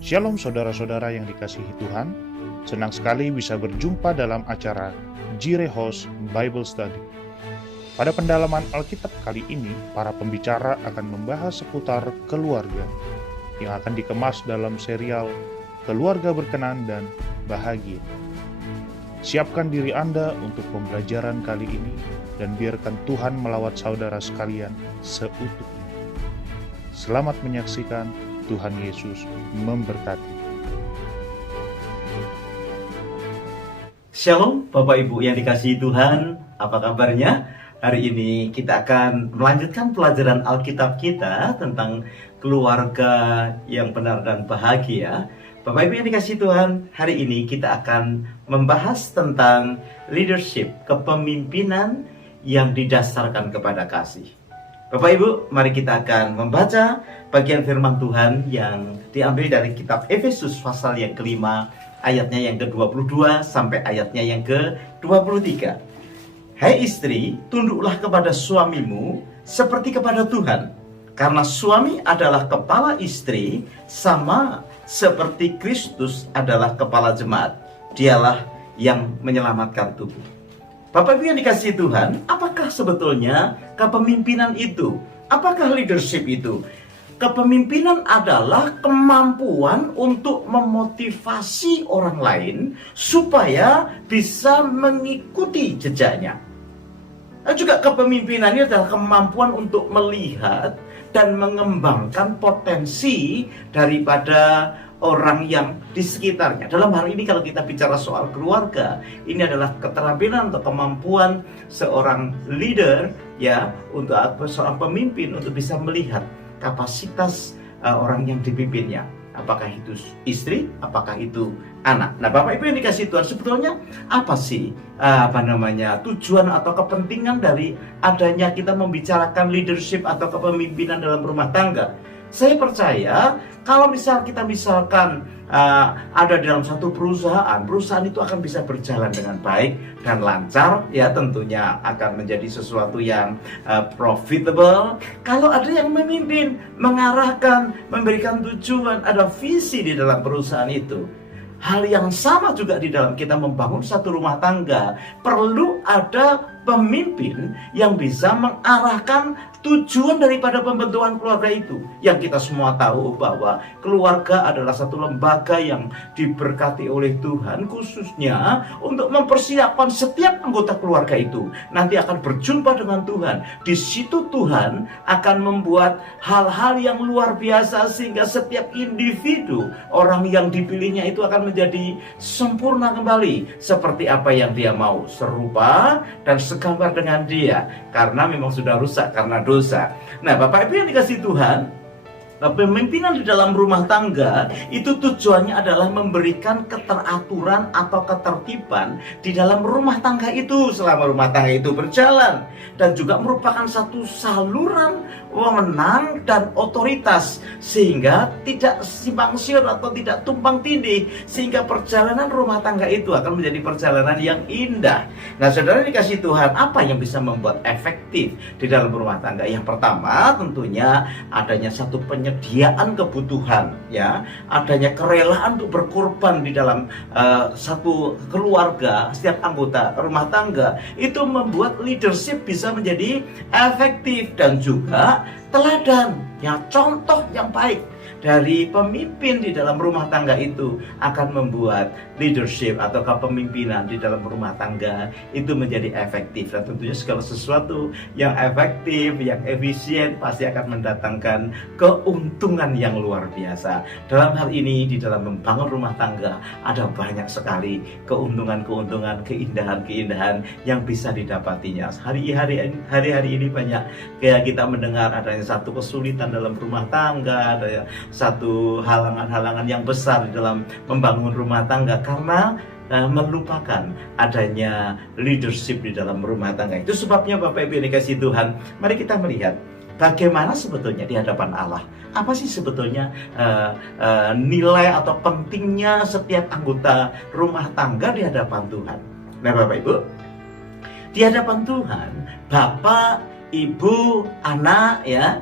Shalom saudara-saudara yang dikasihi Tuhan, senang sekali bisa berjumpa dalam acara Jire Host Bible Study. Pada pendalaman Alkitab kali ini, para pembicara akan membahas seputar keluarga yang akan dikemas dalam serial Keluarga Berkenan dan Bahagia. Siapkan diri Anda untuk pembelajaran kali ini dan biarkan Tuhan melawat saudara sekalian seutuhnya. Selamat menyaksikan. Tuhan Yesus memberkati. Shalom Bapak Ibu yang dikasihi Tuhan, apa kabarnya? Hari ini kita akan melanjutkan pelajaran Alkitab kita tentang keluarga yang benar dan bahagia. Bapak Ibu yang dikasihi Tuhan, hari ini kita akan membahas tentang leadership, kepemimpinan yang didasarkan kepada kasih. Bapak Ibu, mari kita akan membaca bagian firman Tuhan yang diambil dari kitab Efesus pasal yang kelima, ayatnya yang ke-22 sampai ayatnya yang ke-23. Hai istri, tunduklah kepada suamimu seperti kepada Tuhan, karena suami adalah kepala istri, sama seperti Kristus adalah kepala jemaat. Dialah yang menyelamatkan tubuh. Bapak Ibu yang dikasihi Tuhan, apakah sebetulnya kepemimpinan itu? Apakah leadership itu? Kepemimpinan adalah kemampuan untuk memotivasi orang lain supaya bisa mengikuti jejaknya. Dan juga kepemimpinan ini adalah kemampuan untuk melihat dan mengembangkan potensi daripada orang yang di sekitarnya. Dalam hal ini kalau kita bicara soal keluarga, ini adalah keterampilan atau kemampuan seorang leader ya, untuk seorang pemimpin untuk bisa melihat kapasitas orang yang dipimpinnya. Apakah itu istri, apakah itu anak. Nah, Bapak Ibu yang dikasihi Tuhan, sebetulnya apa sih tujuan atau kepentingan dari adanya kita membicarakan leadership atau kepemimpinan dalam rumah tangga? Saya percaya kalau kita misalkan ada dalam satu perusahaan itu akan bisa berjalan dengan baik dan lancar, ya tentunya akan menjadi sesuatu yang profitable. Kalau ada yang memimpin, mengarahkan, memberikan tujuan, ada visi di dalam perusahaan itu. Hal yang sama juga di dalam kita membangun satu rumah tangga, perlu ada pemimpin yang bisa mengarahkan tujuan daripada pembentukan keluarga itu. Yang kita semua tahu bahwa keluarga adalah satu lembaga yang diberkati oleh Tuhan, khususnya untuk mempersiapkan setiap anggota keluarga itu nanti akan berjumpa dengan Tuhan. Di situ Tuhan akan membuat hal-hal yang luar biasa sehingga setiap individu, orang yang dipilihnya itu akan menjadi sempurna kembali seperti apa yang dia mau, serupa dan segambar dengan dia, karena memang sudah rusak karena dosa. Nah, Bapak Ibu yang dikasihi Tuhan, pemimpinan di dalam rumah tangga itu tujuannya adalah memberikan keteraturan atau ketertiban di dalam rumah tangga itu selama rumah tangga itu berjalan, dan juga merupakan satu saluran wewenang dan otoritas sehingga tidak simpang siur atau tidak tumpang tindih, sehingga perjalanan rumah tangga itu akan menjadi perjalanan yang indah. Nah, saudara dikasihi Tuhan, apa yang bisa membuat efektif di dalam rumah tangga? Yang pertama tentunya adanya satu penyediaan kebutuhan, ya, adanya kerelaan untuk berkorban di dalam satu keluarga, setiap anggota rumah tangga itu membuat leadership bisa menjadi efektif, dan juga teladan, ya, contoh yang baik dari pemimpin di dalam rumah tangga itu akan membuat leadership atau kepemimpinan di dalam rumah tangga itu menjadi efektif. Dan tentunya segala sesuatu yang efektif, yang efisien pasti akan mendatangkan keuntungan yang luar biasa. Dalam hal ini, di dalam membangun rumah tangga ada banyak sekali keuntungan-keuntungan, keindahan-keindahan yang bisa didapatinya. Hari-hari ini banyak kayak kita mendengar adanya satu kesulitan dalam rumah tangga, ada satu halangan-halangan yang besar di dalam membangun rumah tangga karena melupakan adanya leadership di dalam rumah tangga. Itu sebabnya Bapak Ibu yang dikasihi Tuhan, mari kita melihat bagaimana sebetulnya di hadapan Allah. Apa sih sebetulnya nilai atau pentingnya setiap anggota rumah tangga di hadapan Tuhan? Nah, Bapak Ibu, di hadapan Tuhan, Bapak, Ibu, anak, ya,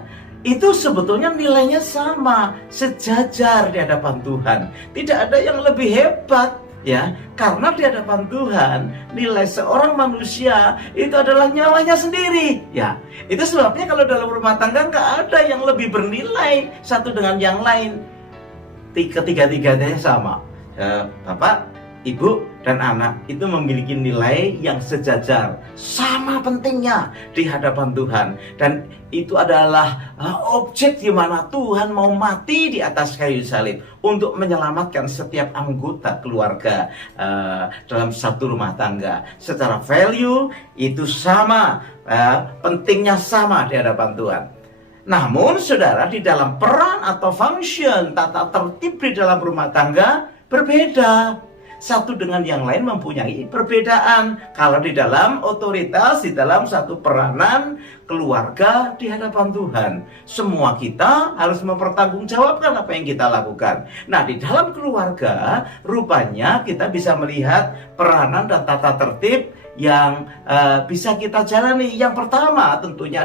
itu sebetulnya nilainya sama, sejajar di hadapan Tuhan. Tidak ada yang lebih hebat, ya, karena di hadapan Tuhan nilai seorang manusia itu adalah nyawanya sendiri, ya. Itu sebabnya kalau dalam rumah tangga nggak ada yang lebih bernilai satu dengan yang lain. Ketiga-tiganya sama, Bapak, Ibu, dan anak itu memiliki nilai yang sejajar, sama pentingnya di hadapan Tuhan. Dan itu adalah objek di mana Tuhan mau mati di atas kayu salib untuk menyelamatkan setiap anggota keluarga dalam satu rumah tangga. Secara value itu sama, pentingnya sama di hadapan Tuhan. Namun saudara, di dalam peran atau function tata tertib di dalam rumah tangga berbeda. Satu dengan yang lain mempunyai perbedaan. Kalau di dalam otoritas, di dalam satu peranan keluarga di hadapan Tuhan, semua kita harus mempertanggungjawabkan apa yang kita lakukan. Nah, di dalam keluarga, rupanya kita bisa melihat peranan dan tata tertib yang bisa kita jalani. Yang pertama tentunya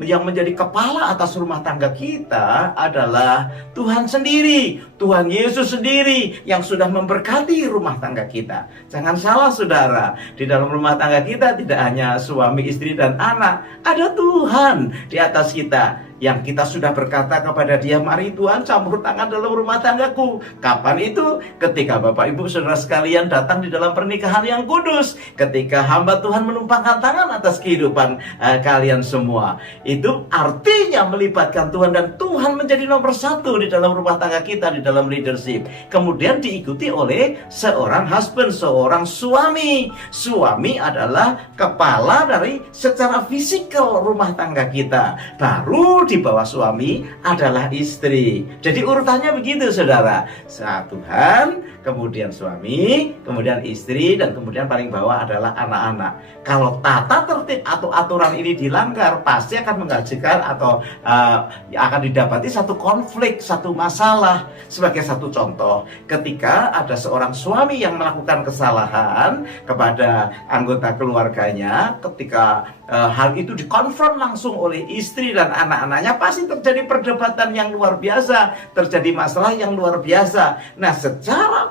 yang menjadi kepala atas rumah tangga kita adalah Tuhan sendiri, Tuhan Yesus sendiri yang sudah memberkati rumah tangga kita. Jangan salah saudara, di dalam rumah tangga kita tidak hanya suami, istri, dan anak, ada Tuhan di atas kita. Yang kita sudah berkata kepada dia, mari Tuhan campur tangan dalam rumah tanggaku. Kapan itu? Ketika Bapak Ibu Saudara sekalian datang di dalam pernikahan yang kudus. Ketika hamba Tuhan menumpangkan tangan atas kehidupan kalian semua. Itu artinya melibatkan Tuhan, dan Tuhan menjadi nomor satu di dalam rumah tangga kita, di dalam leadership. Kemudian diikuti oleh seorang husband, seorang suami. Suami adalah kepala dari secara fisikal rumah tangga kita. Baru di bawah suami adalah istri. Jadi urutannya begitu saudara. Tuhan, kemudian suami, kemudian istri, dan kemudian paling bawah adalah anak-anak. Kalau tata tertib atau aturan ini dilanggar, pasti akan menghasilkan atau akan didapati satu konflik, satu masalah. Sebagai satu contoh, ketika ada seorang suami yang melakukan kesalahan kepada anggota keluarganya, ketika hal itu dikonfront langsung oleh istri dan anak-anaknya, pasti terjadi perdebatan yang luar biasa, terjadi masalah yang luar biasa. Nah, secara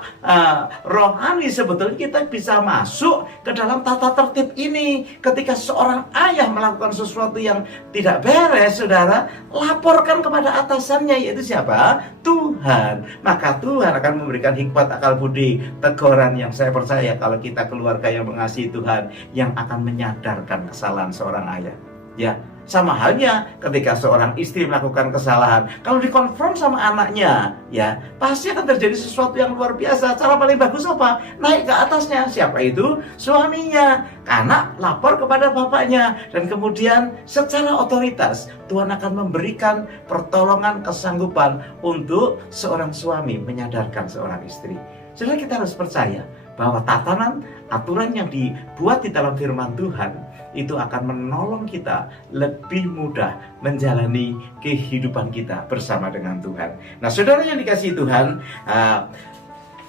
rohani sebetulnya kita bisa masuk ke dalam tata tertib ini. Ketika seorang ayah melakukan sesuatu yang tidak beres, saudara, laporkan kepada atasannya, yaitu siapa? Tuhan. Maka Tuhan akan memberikan hikmat, akal budi, teguran yang saya percaya kalau kita keluarga yang mengasihi Tuhan, yang akan menyadarkan kesalahan seorang ayah. Ya, sama halnya ketika seorang istri melakukan kesalahan, kalau dikonfront sama anaknya, ya pasti akan terjadi sesuatu yang luar biasa. Cara paling bagus apa? Naik ke atasnya. Siapa itu? Suaminya. Anak lapor kepada bapaknya, dan kemudian secara otoritas Tuhan akan memberikan pertolongan, kesanggupan untuk seorang suami menyadarkan seorang istri. Jadi kita harus percaya bahwa tatanan, aturan yang dibuat di dalam firman Tuhan itu akan menolong kita lebih mudah menjalani kehidupan kita bersama dengan Tuhan. Nah, saudara yang dikasihi Tuhan,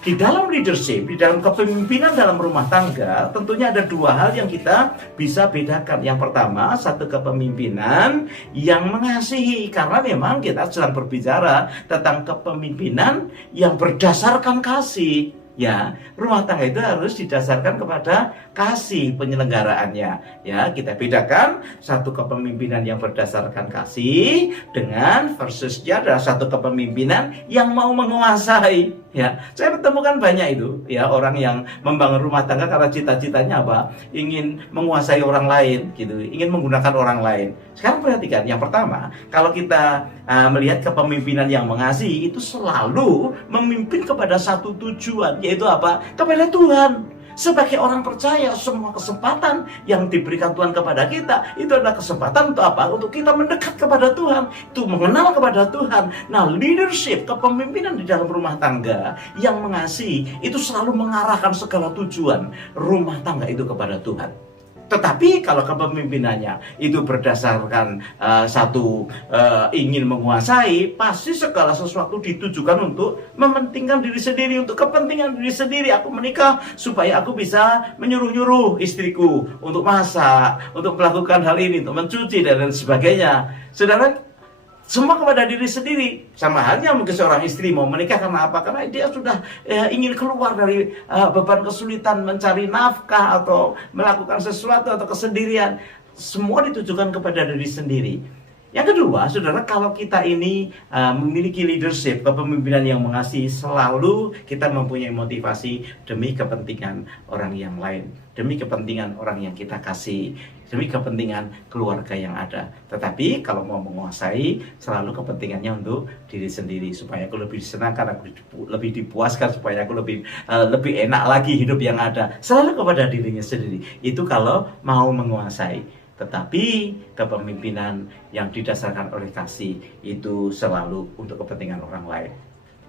di dalam leadership, di dalam kepemimpinan dalam rumah tangga, tentunya ada dua hal yang kita bisa bedakan. Yang pertama, satu kepemimpinan yang mengasihi, karena memang kita sedang berbicara tentang kepemimpinan yang berdasarkan kasih. Ya, rumah tangga itu harus didasarkan kepada kasih penyelenggaraannya. Ya, kita bedakan satu kepemimpinan yang berdasarkan kasih dengan versusnya adalah satu kepemimpinan yang mau menguasai. Ya, saya bertemukan banyak itu, ya, orang yang membangun rumah tangga karena cita-citanya apa? Ingin menguasai orang lain, gitu, ingin menggunakan orang lain. Sekarang perhatikan, yang pertama, kalau kita melihat kepemimpinan yang mengasihi itu selalu memimpin kepada satu tujuan, yaitu apa? Kepada Tuhan. Sebagai orang percaya, semua kesempatan yang diberikan Tuhan kepada kita itu adalah kesempatan untuk apa? Untuk kita mendekat kepada Tuhan, itu mengenal kepada Tuhan. Nah, leadership, kepemimpinan di dalam rumah tangga yang mengasihi itu selalu mengarahkan segala tujuan rumah tangga itu kepada Tuhan. Tetapi kalau kepemimpinannya itu berdasarkan ingin menguasai, pasti segala sesuatu ditujukan untuk mementingkan diri sendiri, untuk kepentingan diri sendiri. Aku menikah supaya aku bisa menyuruh-nyuruh istriku untuk masak, untuk melakukan hal ini, untuk mencuci dan lain sebagainya. Saudara, Semua kepada diri sendiri. Sama halnya mungkin seorang istri mau menikah karena apa? Karena dia sudah ingin keluar dari beban kesulitan mencari nafkah atau melakukan sesuatu atau kesendirian. Semua ditujukan kepada diri sendiri. Yang kedua, saudara, kalau kita ini memiliki leadership, kepemimpinan yang mengasihi, selalu kita mempunyai motivasi demi kepentingan orang yang lain, demi kepentingan orang yang kita kasih, demi kepentingan keluarga yang ada. Tetapi kalau mau menguasai, selalu kepentingannya untuk diri sendiri, supaya aku lebih disenangkan, aku lebih dipuaskan, supaya aku lebih enak lagi hidup yang ada. Selalu kepada dirinya sendiri. Itu kalau mau menguasai. Tetapi kepemimpinan yang didasarkan oleh kasih itu selalu untuk kepentingan orang lain.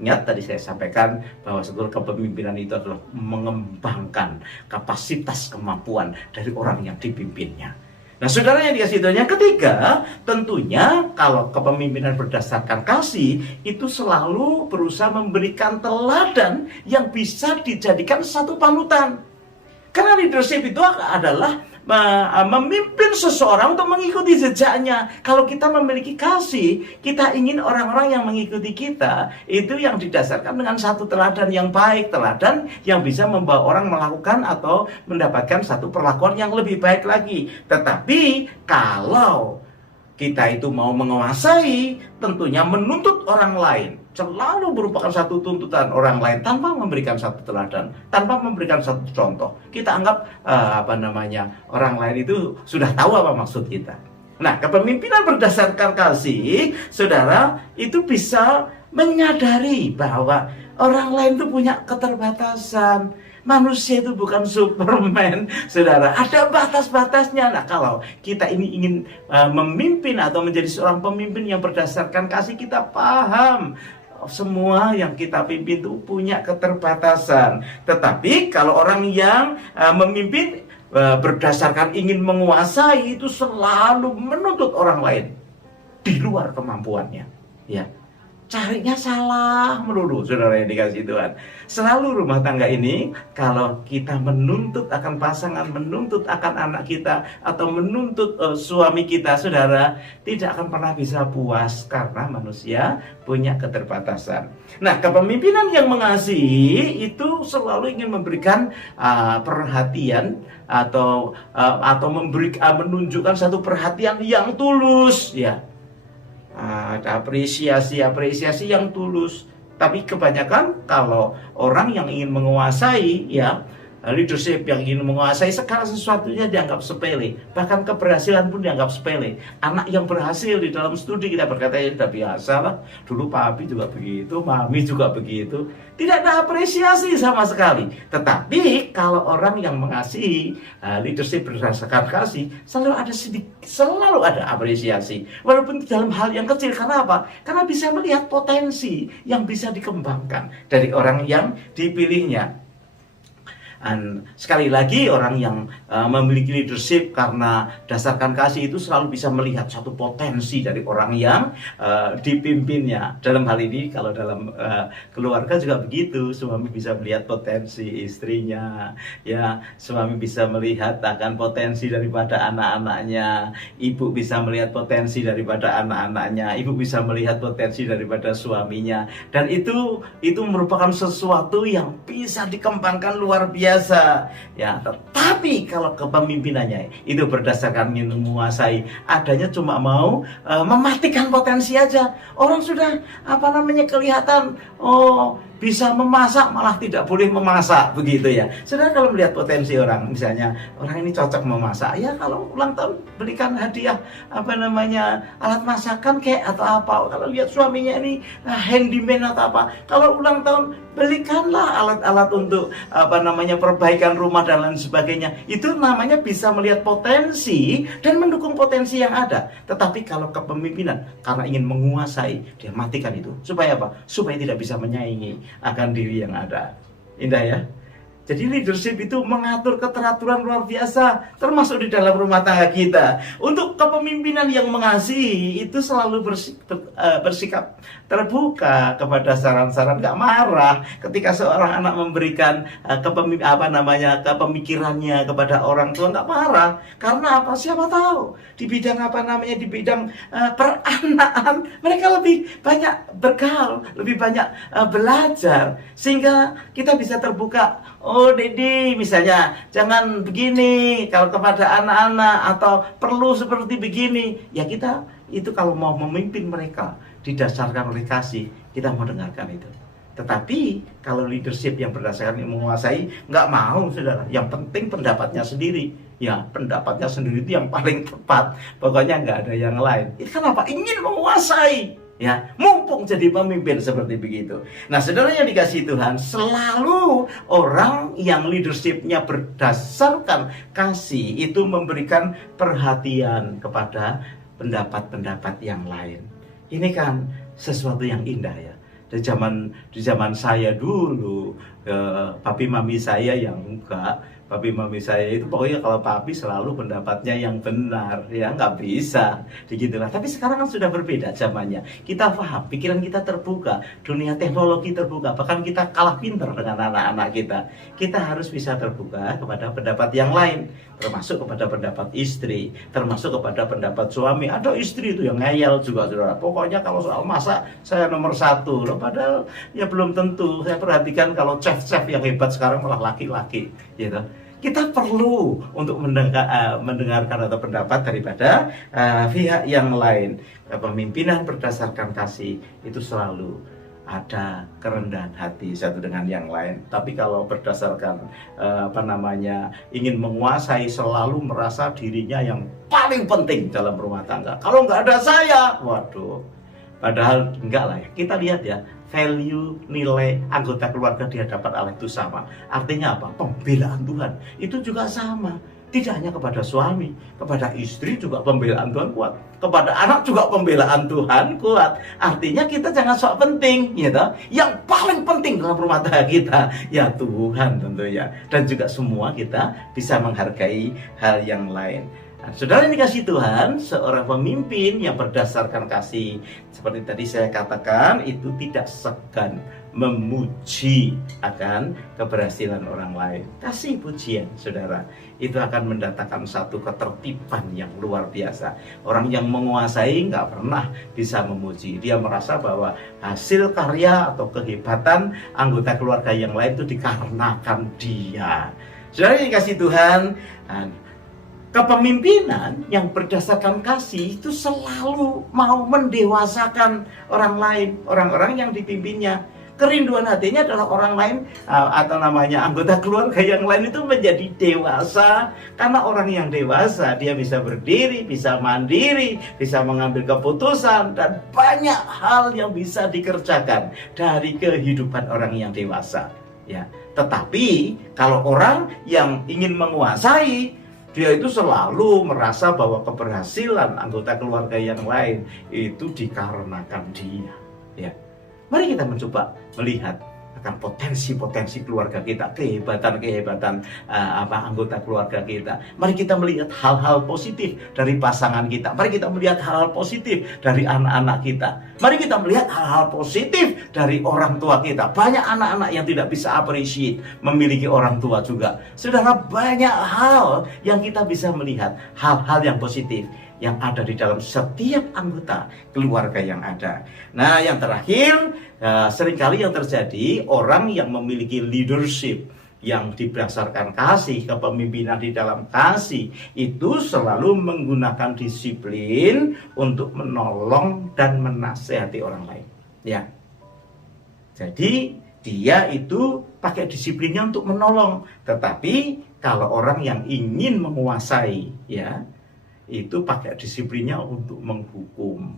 Ingat tadi saya sampaikan bahwa sebetulnya kepemimpinan itu adalah mengembangkan kapasitas kemampuan dari orang yang dipimpinnya. Nah, saudara yang dikasih Tuhan, yang ketiga, tentunya kalau kepemimpinan berdasarkan kasih itu selalu berusaha memberikan teladan yang bisa dijadikan satu panutan. Karena leadership itu adalah memimpin seseorang untuk mengikuti jejaknya. Kalau kita memiliki kasih, kita ingin orang-orang yang mengikuti kita itu yang didasarkan dengan satu teladan yang baik, teladan yang bisa membawa orang melakukan atau mendapatkan satu perlakuan yang lebih baik lagi. Tetapi kalau kita itu mau menguasai, tentunya menuntut orang lain selalu merupakan satu tuntutan orang lain tanpa memberikan satu teladan, tanpa memberikan satu contoh. Kita anggap orang lain itu sudah tahu apa maksud kita. Nah, kepemimpinan berdasarkan kasih, saudara, itu bisa menyadari bahwa orang lain itu punya keterbatasan. Manusia itu bukan Superman, saudara. Ada batas-batasnya. Nah, kalau kita ini ingin memimpin atau menjadi seorang pemimpin yang berdasarkan kasih, kita paham semua yang kita pimpin itu punya keterbatasan. Tetapi kalau orang yang memimpin berdasarkan ingin menguasai, itu selalu menuntut orang lain di luar kemampuannya. Ya. Carinya salah melulu, saudara yang dikasih Tuhan. Selalu rumah tangga ini, kalau kita menuntut akan pasangan, menuntut akan anak kita, atau menuntut suami kita, saudara, tidak akan pernah bisa puas, karena manusia punya keterbatasan. Nah, kepemimpinan yang mengasihi itu selalu ingin memberikan perhatian, atau menunjukkan satu perhatian yang tulus, ya. Ada apresiasi yang tulus. Tapi kebanyakan kalau orang yang ingin menguasai, ya, leadership yang ingin menguasai, segala sesuatunya dianggap sepele. Bahkan keberhasilan pun dianggap sepele. Anak yang berhasil di dalam studi, kita berkata, ya sudah biasa lah. Dulu papi juga begitu, mami juga begitu. Tidak ada apresiasi sama sekali. Tetapi kalau orang yang mengasihi, leadership berdasarkan kasih, selalu ada apresiasi. Walaupun dalam hal yang kecil. Karena apa? Karena bisa melihat potensi yang bisa dikembangkan dari orang yang dipilihnya. Dan sekali lagi, orang yang memiliki leadership karena dasarkan kasih itu selalu bisa melihat satu potensi dari orang yang dipimpinnya. Dalam hal ini, kalau dalam keluarga juga begitu, suami bisa melihat potensi istrinya, ya, suami bisa melihat akan potensi daripada anak-anaknya, ibu bisa melihat potensi daripada anak-anaknya, ibu bisa melihat potensi daripada suaminya, dan itu merupakan sesuatu yang bisa dikembangkan luar biasa. Ya, tetapi kalau kepemimpinannya itu berdasarkan ingin menguasai, adanya cuma mau mematikan potensi aja. Orang sudah kelihatan bisa memasak, malah tidak boleh memasak, begitu ya. Saudara, kalau melihat potensi orang, misalnya orang ini cocok memasak, ya kalau ulang tahun berikan hadiah alat masakan kayak atau apa. Kalau lihat suaminya ini handyman atau apa, kalau ulang tahun belikanlah alat-alat untuk perbaikan rumah dan lain sebagainya. Itu namanya bisa melihat potensi dan mendukung potensi yang ada. Tetapi kalau kepemimpinan karena ingin menguasai, dia matikan itu. Supaya apa? Supaya tidak bisa menyaingi akan diri yang ada. Indah ya. Jadi leadership itu mengatur keteraturan luar biasa, termasuk di dalam rumah tangga kita. Untuk kepemimpinan yang mengasihi itu selalu bersikap terbuka kepada saran-saran, gak marah ketika seorang anak memberikan kepemikirannya kepada orang tua, gak marah. Karena apa? Siapa tahu di bidang di bidang peranaan mereka lebih banyak bergaul, lebih banyak belajar, sehingga kita bisa terbuka. Oh Dedi, misalnya jangan begini kalau kepada anak-anak, atau perlu seperti begini. Ya kita itu kalau mau memimpin mereka didasarkan oleh kasih, kita mau dengarkan itu. Tetapi kalau leadership yang berdasarkan menguasai, nggak mau, saudara. Yang penting pendapatnya sendiri. Ya, pendapatnya sendiri itu yang paling tepat. Pokoknya nggak ada yang lain. Itu kenapa? Ingin menguasai. Ya, mumpung jadi pemimpin seperti begitu. Nah, saudara yang dikasihi Tuhan, selalu orang yang leadershipnya berdasarkan kasih itu memberikan perhatian kepada pendapat-pendapat yang lain. Ini kan sesuatu yang indah ya. Di zaman saya dulu, papi mami saya yang enggak. Papi mami saya itu pokoknya kalau papi selalu pendapatnya yang benar, ya nggak bisa digitulah. Tapi sekarang kan sudah berbeda zamannya. Kita paham, pikiran kita terbuka, dunia teknologi terbuka, bahkan kita kalah pintar dengan anak-anak kita. Kita harus bisa terbuka kepada pendapat yang lain, termasuk kepada pendapat istri, termasuk kepada pendapat suami. Ada istri itu yang ngeyel juga, saudara. Pokoknya kalau soal masak saya nomor 1 loh. Padahal ya belum tentu. Saya perhatikan kalau chef-chef yang hebat sekarang malah laki-laki, gitu. Kita perlu untuk mendengarkan atau pendapat daripada pihak yang lain. Pemimpinan berdasarkan kasih itu selalu ada kerendahan hati satu dengan yang lain. Tapi kalau berdasarkan ingin menguasai, selalu merasa dirinya yang paling penting dalam rumah tangga. Kalau nggak ada saya, waduh. Padahal enggak lah ya. Kita lihat ya, value, nilai anggota keluarga di hadapan Allah itu sama. Artinya apa? Pembelaan Tuhan itu juga sama. Tidak hanya kepada suami, kepada istri juga pembelaan Tuhan kuat. Kepada anak juga pembelaan Tuhan kuat. Artinya kita jangan sok penting, gitu. Yang paling penting dalam rumah tangga kita ya Tuhan tentunya. Dan juga semua kita bisa menghargai hal yang lain. Nah, saudara yang dikasihi Tuhan, seorang pemimpin yang berdasarkan kasih, seperti tadi saya katakan, itu tidak segan memuji akan keberhasilan orang lain. Kasih pujian, saudara, itu akan mendatangkan satu ketertiban yang luar biasa. Orang yang menguasai nggak pernah bisa memuji. Dia merasa bahwa hasil karya atau kehebatan anggota keluarga yang lain itu dikarenakan dia. Saudara yang dikasihi Tuhan, kepemimpinan yang berdasarkan kasih itu selalu mau mendewasakan orang lain, orang-orang yang dipimpinnya. Kerinduan hatinya adalah orang lain anggota keluarga yang lain itu menjadi dewasa. Karena orang yang dewasa dia bisa berdiri, bisa mandiri, bisa mengambil keputusan, dan banyak hal yang bisa dikerjakan dari kehidupan orang yang dewasa. Ya, tetapi kalau orang yang ingin menguasai, dia itu selalu merasa bahwa keberhasilan anggota keluarga yang lain itu dikarenakan dia. Ya, mari kita mencoba melihat akan potensi-potensi keluarga kita, kehebatan-kehebatan anggota keluarga kita. Mari kita melihat hal-hal positif dari pasangan kita. Mari kita melihat hal-hal positif dari anak-anak kita. Mari kita melihat hal-hal positif dari orang tua kita. Banyak anak-anak yang tidak bisa appreciate memiliki orang tua juga. Saudara, banyak hal yang kita bisa melihat, hal-hal yang positif yang ada di dalam setiap anggota keluarga yang ada. Nah, yang terakhir, seringkali yang terjadi, orang yang memiliki leadership yang didasarkan kasih, kepemimpinan di dalam kasih, itu selalu menggunakan disiplin untuk menolong dan menasehati orang lain. Ya, jadi dia itu pakai disiplinnya untuk menolong. Tetapi kalau orang yang ingin menguasai, ya, itu pakai disiplinnya untuk menghukum.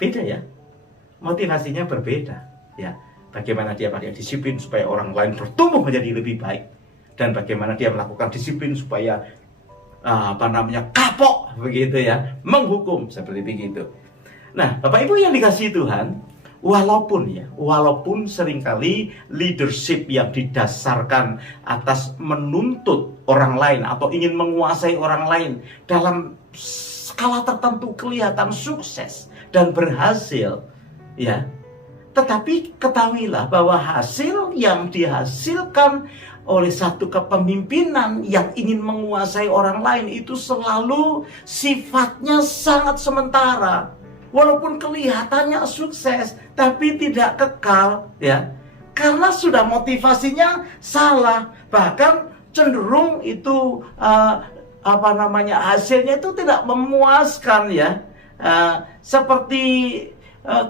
Beda ya, motivasinya berbeda. Ya, bagaimana dia pakai disiplin supaya orang lain bertumbuh menjadi lebih baik, dan bagaimana dia melakukan disiplin supaya kapok begitu ya, menghukum seperti begitu. Nah, Bapak Ibu yang dikasihi Tuhan, Walaupun seringkali leadership yang didasarkan atas menuntut orang lain atau ingin menguasai orang lain dalam skala tertentu kelihatan sukses dan berhasil, ya. Tetapi ketahuilah bahwa hasil yang dihasilkan oleh satu kepemimpinan yang ingin menguasai orang lain itu selalu sifatnya sangat sementara. Walaupun kelihatannya sukses, tapi tidak kekal, ya. Karena sudah motivasinya salah, bahkan cenderung itu hasilnya itu tidak memuaskan, ya. Seperti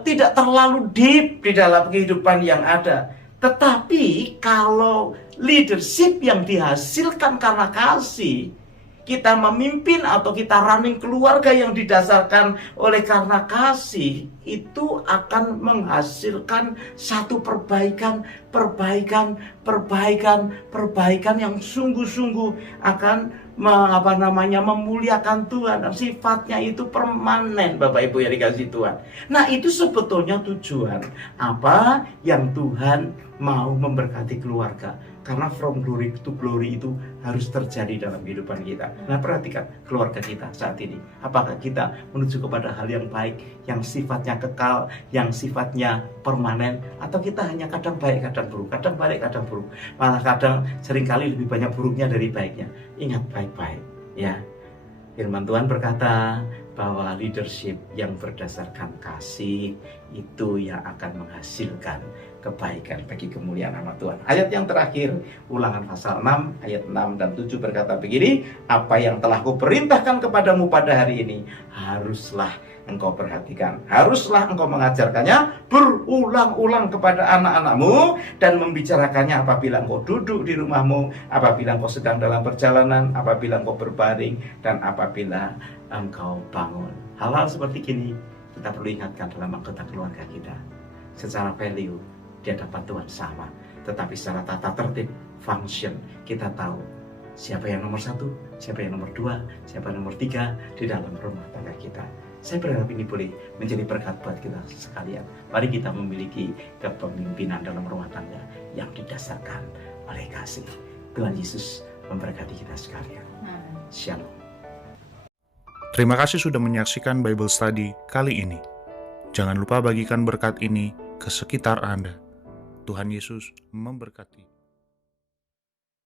tidak terlalu deep di dalam kehidupan yang ada. Tetapi kalau leadership yang dihasilkan karena kasih, kita memimpin atau kita running keluarga yang didasarkan oleh karena kasih, itu akan menghasilkan satu perbaikan yang sungguh-sungguh akan memuliakan Tuhan, dan sifatnya itu permanen, Bapak Ibu yang dikasih Tuhan. Nah, itu sebetulnya tujuan apa yang Tuhan mau memberkati keluarga. Karena from glory to glory itu harus terjadi dalam kehidupan kita. Nah, perhatikan keluarga kita saat ini. Apakah kita menuju kepada hal yang baik, yang sifatnya kekal, yang sifatnya permanen, atau kita hanya kadang baik, kadang buruk, kadang baik, kadang buruk. Malah kadang seringkali lebih banyak buruknya dari baiknya. Ingat baik-baik, ya. Firman Tuhan berkata bahwa leadership yang berdasarkan kasih itu yang akan menghasilkan kebaikan bagi kemuliaan nama Tuhan. Ayat yang terakhir, Ulangan pasal 6 ayat 6 dan 7 berkata begini, apa yang telah kuperintahkan kepadamu pada hari ini haruslah engkau perhatikan, haruslah engkau mengajarkannya berulang-ulang kepada anak-anakmu dan membicarakannya apabila engkau duduk di rumahmu, apabila engkau sedang dalam perjalanan, apabila engkau berbaring, dan apabila engkau bangun. Hal-hal seperti ini kita perlu ingatkan dalam anggota keluarga kita. Secara value di hadapan Tuhan sama, tetapi secara tata tertib, function, kita tahu siapa yang nomor 1, siapa yang nomor 2, siapa yang nomor 3 di dalam rumah tangga kita. Saya berharap ini boleh menjadi berkat buat kita sekalian. Mari kita memiliki kepemimpinan dalam rumah tangga yang didasarkan oleh kasih. Tuhan Yesus memberkati kita sekalian. Shalom. Terima kasih sudah menyaksikan Bible Study kali ini. Jangan lupa bagikan berkat ini ke sekitar Anda. Tuhan Yesus memberkati.